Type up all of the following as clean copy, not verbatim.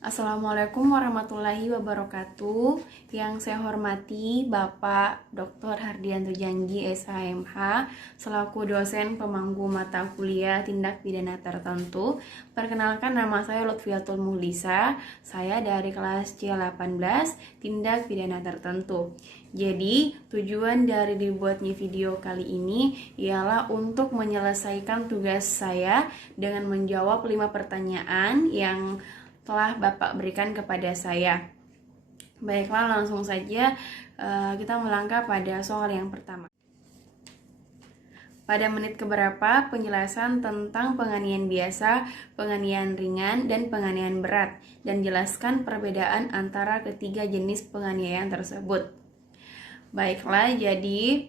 Assalamualaikum warahmatullahi wabarakatuh. Yang saya hormati Bapak Dr. Hardianto Janji SHMH selaku dosen pemangku mata kuliah tindak pidana tertentu. Perkenalkan, nama saya Lutfiatul Muhlisa. Saya dari kelas C18 tindak pidana tertentu. Jadi, tujuan dari dibuatnya video kali ini ialah untuk menyelesaikan tugas saya dengan menjawab 5 pertanyaan yang telah Bapak berikan kepada saya. Baiklah, langsung saja kita melangkah pada soal yang pertama. Pada menit keberapa penjelasan tentang penganiayaan biasa, penganiayaan ringan, dan penganiayaan berat, dan jelaskan perbedaan antara ketiga jenis penganiayaan tersebut. Baiklah, jadi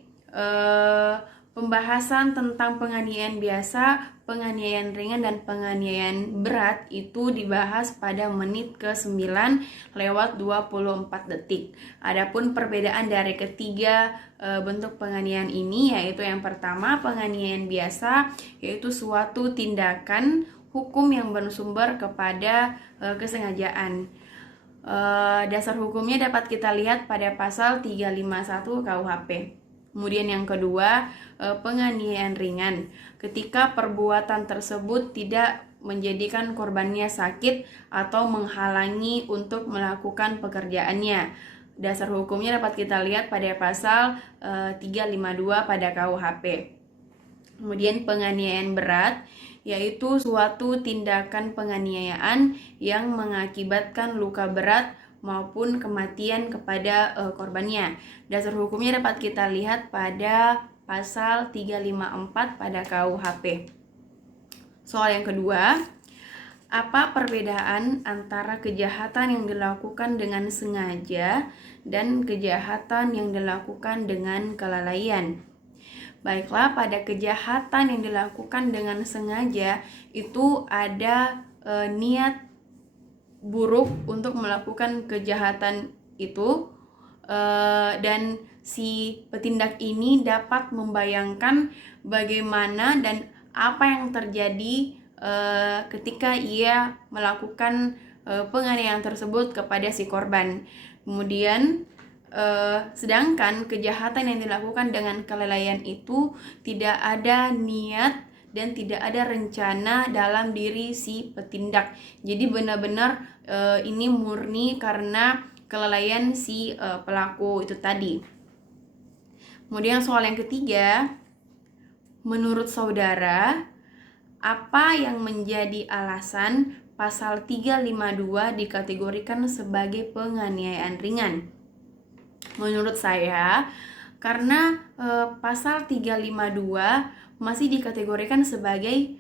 pembahasan tentang penganiayaan biasa, penganiayaan ringan, dan penganiayaan berat itu dibahas pada menit ke-9 lewat 24 detik. Adapun perbedaan dari ketiga bentuk penganiayaan ini yaitu yang pertama, penganiayaan biasa yaitu suatu tindakan hukum yang bersumber kepada kesengajaan. Dasar hukumnya dapat kita lihat pada pasal 351 KUHP. Kemudian yang kedua, penganiayaan ringan. Ketika perbuatan tersebut tidak menjadikan korbannya sakit atau menghalangi untuk melakukan pekerjaannya. Dasar hukumnya dapat kita lihat pada pasal 352 pada KUHP. Kemudian penganiayaan berat yaitu suatu tindakan penganiayaan yang mengakibatkan luka berat maupun kematian kepada korbannya. Dasar hukumnya dapat kita lihat pada pasal 354 pada KUHP. Soal yang kedua, apa perbedaan antara kejahatan yang dilakukan dengan sengaja dan kejahatan yang dilakukan dengan kelalaian? Baiklah, pada kejahatan yang dilakukan dengan sengaja itu ada niat buruk untuk melakukan kejahatan itu, dan si petindak ini dapat membayangkan bagaimana dan apa yang terjadi ketika ia melakukan penganiayaan tersebut kepada si korban. Kemudian sedangkan kejahatan yang dilakukan dengan kelalaian itu tidak ada niat dan tidak ada rencana dalam diri si petindak. Jadi benar-benar ini murni karena kelalaian si pelaku itu tadi. Kemudian soal yang ketiga, menurut saudara, apa yang menjadi alasan pasal 352 dikategorikan sebagai penganiayaan ringan? Menurut saya, karena pasal 352 masih dikategorikan sebagai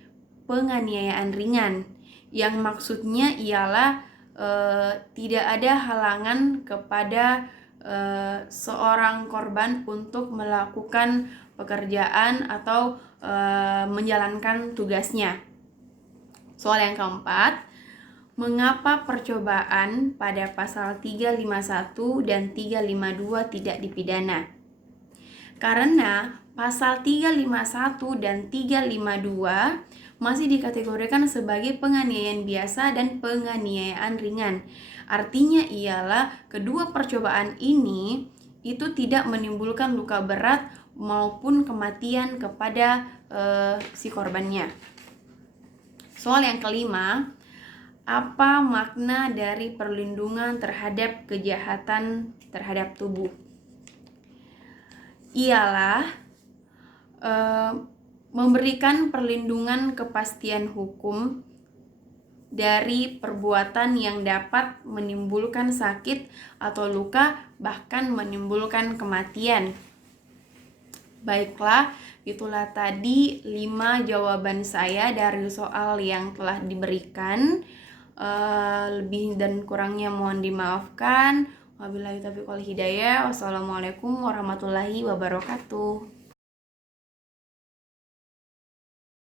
penganiayaan ringan, yang maksudnya ialah tidak ada halangan kepada seorang korban untuk melakukan pekerjaan atau menjalankan tugasnya. Soal yang keempat, mengapa percobaan pada pasal 351 dan 352 tidak dipidana? Karena pasal 351 dan 352 masih dikategorikan sebagai penganiayaan biasa dan penganiayaan ringan. Artinya ialah kedua percobaan ini itu tidak menimbulkan luka berat maupun kematian kepada si korbannya. Soal yang kelima, apa makna dari perlindungan terhadap kejahatan terhadap tubuh? Ialah memberikan perlindungan kepastian hukum dari perbuatan yang dapat menimbulkan sakit atau luka, bahkan menimbulkan kematian. Baiklah, itulah tadi 5 jawaban saya dari soal yang telah diberikan. Lebih dan kurangnya mohon dimaafkan. Wabillahi taufiq wal hidayah. Wassalamualaikum warahmatullahi wabarakatuh.